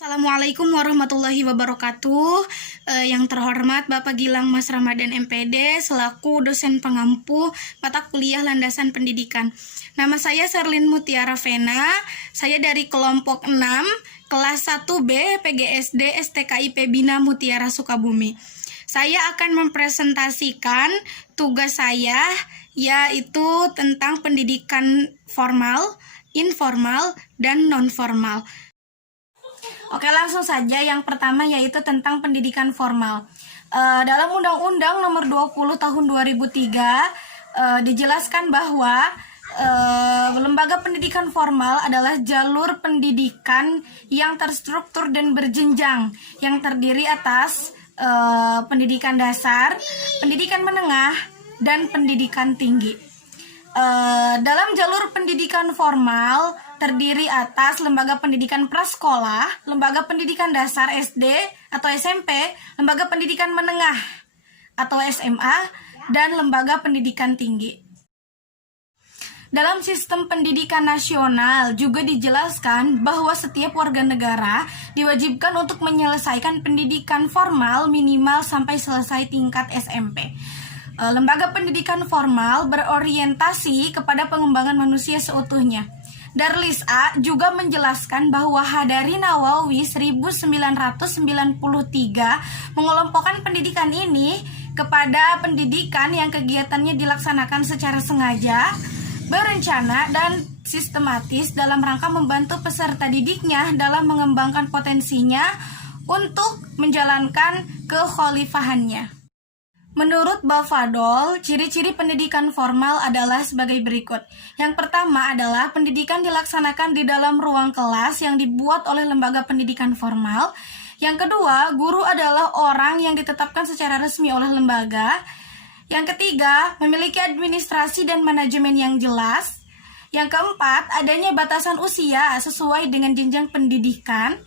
Assalamualaikum warahmatullahi wabarakatuh. Yang terhormat Bapak Gilang Mas Ramadan MPD selaku dosen pengampu mata kuliah landasan pendidikan. Nama saya Serlin Mutiara Vena. Saya dari kelompok 6 kelas 1B PGSD STKIP Bina Mutiara Sukabumi. Saya akan mempresentasikan tugas saya yaitu tentang pendidikan formal, informal, dan non-formal. Oke, langsung saja. Yang pertama yaitu tentang pendidikan formal. Dalam Undang-Undang Nomor 20 Tahun 2003 dijelaskan bahwa lembaga pendidikan formal adalah jalur pendidikan yang terstruktur dan berjenjang yang terdiri atas pendidikan dasar, pendidikan menengah, dan pendidikan tinggi. Dalam jalur pendidikan formal terdiri atas lembaga pendidikan prasekolah, lembaga pendidikan dasar SD atau SMP, lembaga pendidikan menengah atau SMA, dan lembaga pendidikan tinggi. Dalam sistem pendidikan nasional juga dijelaskan bahwa setiap warga negara diwajibkan untuk menyelesaikan pendidikan formal minimal sampai selesai tingkat SMP. Lembaga pendidikan formal berorientasi kepada pengembangan manusia seutuhnya. Darlis A juga menjelaskan bahwa Hadari Nawawi 1993 mengelompokkan pendidikan ini kepada pendidikan yang kegiatannya dilaksanakan secara sengaja, berencana, dan sistematis dalam rangka membantu peserta didiknya dalam mengembangkan potensinya untuk menjalankan kekhalifahannya. Menurut Bafadol, ciri-ciri pendidikan formal adalah sebagai berikut. Yang pertama adalah pendidikan dilaksanakan di dalam ruang kelas yang dibuat oleh lembaga pendidikan formal. Yang kedua, guru adalah orang yang ditetapkan secara resmi oleh lembaga. Yang ketiga, memiliki administrasi dan manajemen yang jelas. Yang keempat, adanya batasan usia sesuai dengan jenjang pendidikan.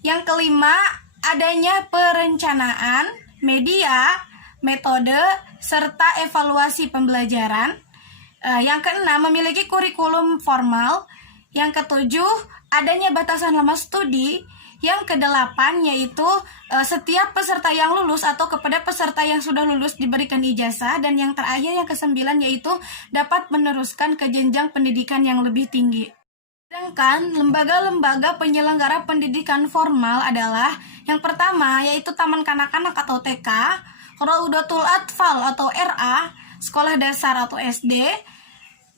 Yang kelima, adanya perencanaan, media, metode, serta evaluasi pembelajaran. Yang keenam, memiliki kurikulum formal. Yang ketujuh, adanya batasan lama studi. Yang kedelapan, yaitu setiap peserta yang lulus atau kepada peserta yang sudah lulus diberikan ijazah. Dan yang terakhir, yang kesembilan, yaitu dapat meneruskan ke jenjang pendidikan yang lebih tinggi. Sedangkan lembaga-lembaga penyelenggara pendidikan formal adalah yang pertama, yaitu Taman Kanak-Kanak atau TK, Raudatul Atfal atau RA, sekolah dasar atau SD,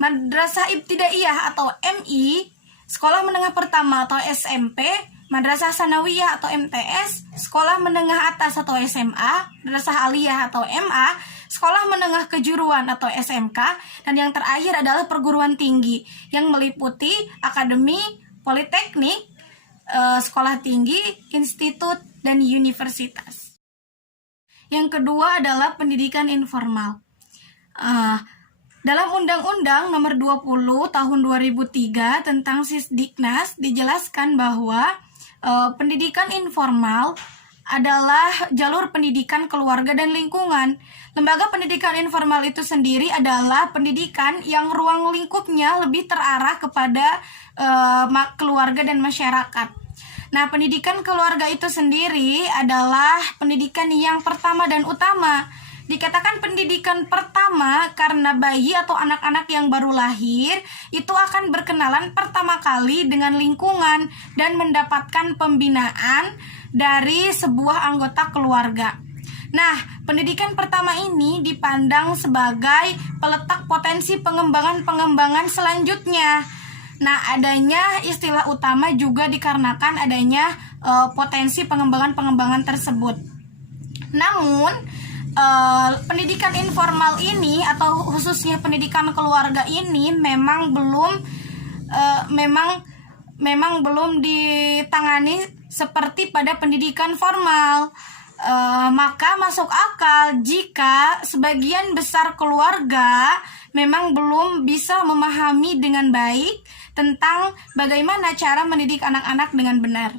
Madrasah Ibtidaiyah atau MI, sekolah menengah pertama atau SMP, Madrasah Sanawiyah atau MTS, sekolah menengah atas atau SMA, Madrasah Aliyah atau MA, sekolah menengah kejuruan atau SMK, dan yang terakhir adalah perguruan tinggi yang meliputi akademi, politeknik, sekolah tinggi, institut, dan universitas. Yang kedua adalah pendidikan informal. Dalam Undang-Undang Nomor 20 Tahun 2003 tentang Sisdiknas dijelaskan bahwa pendidikan informal adalah jalur pendidikan keluarga dan lingkungan. Lembaga pendidikan informal itu sendiri adalah pendidikan yang ruang lingkupnya lebih terarah kepada keluarga dan masyarakat. Nah, pendidikan keluarga itu sendiri adalah pendidikan yang pertama dan utama. Dikatakan pendidikan pertama karena bayi atau anak-anak yang baru lahir itu akan berkenalan pertama kali dengan lingkungan dan mendapatkan pembinaan dari sebuah anggota keluarga. Nah, pendidikan pertama ini dipandang sebagai peletak potensi pengembangan selanjutnya. Nah, adanya istilah utama juga dikarenakan adanya potensi pengembangan tersebut. Namun, pendidikan informal ini atau khususnya pendidikan keluarga ini memang belum ditangani seperti pada pendidikan formal. Maka masuk akal jika sebagian besar keluarga memang belum bisa memahami dengan baik tentang bagaimana cara mendidik anak-anak dengan benar.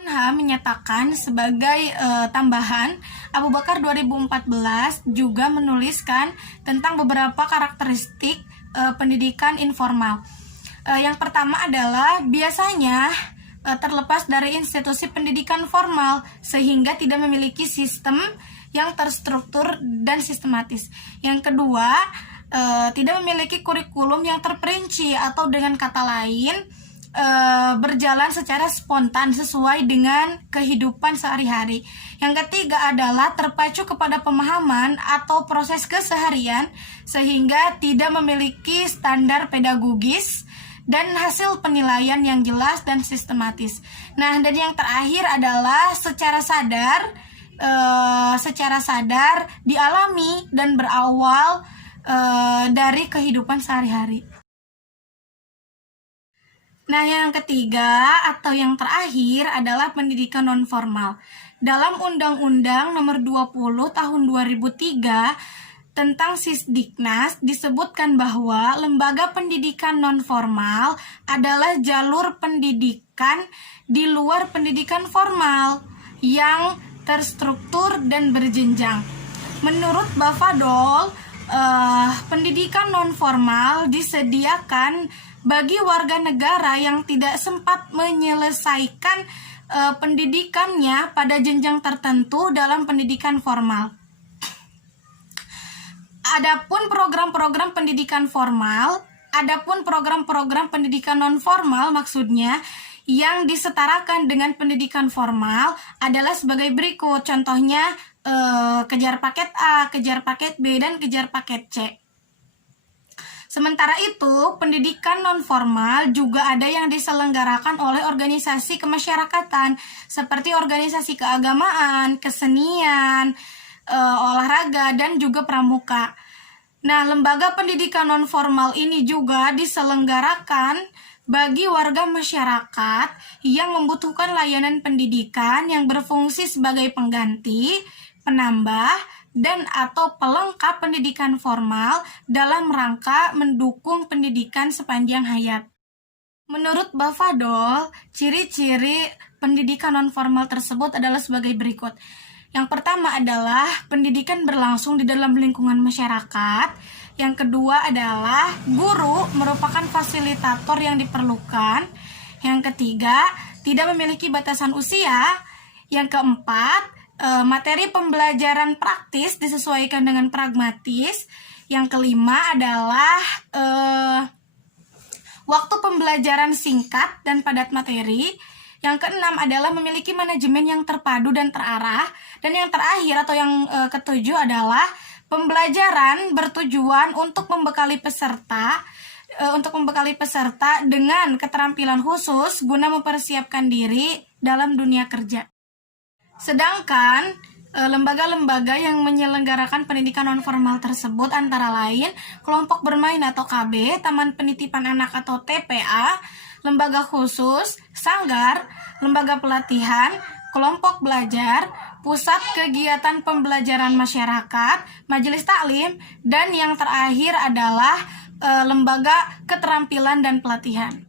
Unha menyatakan sebagai tambahan, Abu Bakar 2014 juga menuliskan tentang beberapa karakteristik pendidikan informal. Yang pertama adalah biasanya terlepas dari institusi pendidikan formal, sehingga tidak memiliki sistem yang terstruktur dan sistematis. Yang kedua, tidak memiliki kurikulum yang terperinci, atau dengan kata lain berjalan secara spontan sesuai dengan kehidupan sehari-hari. Yang ketiga adalah terpacu kepada pemahaman atau proses keseharian, sehingga tidak memiliki standar pedagogis dan hasil penilaian yang jelas dan sistematis. Nah, dan yang terakhir adalah secara sadar dialami dan berawal dari kehidupan sehari-hari. Nah, yang ketiga atau yang terakhir adalah pendidikan non-formal. Dalam Undang-Undang Nomor 20 Tahun 2003 tentang Sisdiknas disebutkan bahwa lembaga pendidikan non-formal adalah jalur pendidikan di luar pendidikan formal yang terstruktur dan berjenjang. Menurut Bafadol, pendidikan non-formal disediakan bagi warga negara yang tidak sempat menyelesaikan pendidikannya pada jenjang tertentu dalam pendidikan formal. Adapun program-program pendidikan pendidikan non-formal maksudnya yang disetarakan dengan pendidikan formal adalah sebagai berikut. Contohnya kejar paket A, kejar paket B, dan kejar paket C. Sementara itu, pendidikan non-formal juga ada yang diselenggarakan oleh organisasi kemasyarakatan seperti organisasi keagamaan, kesenian, olahraga, dan juga pramuka. Nah, lembaga pendidikan non-formal ini juga diselenggarakan bagi warga masyarakat yang membutuhkan layanan pendidikan yang berfungsi sebagai pengganti, penambah, dan atau pelengkap pendidikan formal dalam rangka mendukung pendidikan sepanjang hayat. Menurut Bafadol, ciri-ciri pendidikan non-formal tersebut adalah sebagai berikut. Yang pertama adalah pendidikan berlangsung di dalam lingkungan masyarakat. Yang kedua adalah guru merupakan fasilitator yang diperlukan. Yang ketiga, tidak memiliki batasan usia. Yang keempat, materi pembelajaran praktis disesuaikan dengan pragmatis. Yang kelima adalah waktu pembelajaran singkat dan padat materi. Yang keenam adalah memiliki manajemen yang terpadu dan terarah. Dan yang terakhir atau yang ketujuh adalah pembelajaran bertujuan untuk membekali peserta dengan keterampilan khusus guna mempersiapkan diri dalam dunia kerja. Sedangkan lembaga-lembaga yang menyelenggarakan pendidikan non-formal tersebut antara lain kelompok bermain atau KB, taman penitipan anak atau TPA, lembaga khusus, sanggar, lembaga pelatihan, kelompok belajar, pusat kegiatan pembelajaran masyarakat, majelis taklim, dan yang terakhir adalah lembaga keterampilan dan pelatihan.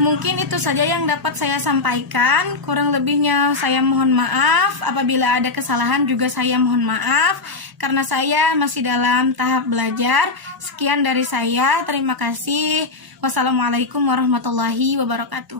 Mungkin itu saja yang dapat saya sampaikan. Kurang lebihnya saya mohon maaf. Apabila ada kesalahan juga saya mohon maaf, karena saya masih dalam tahap belajar. Sekian dari saya. Terima kasih. Wassalamualaikum warahmatullahi wabarakatuh.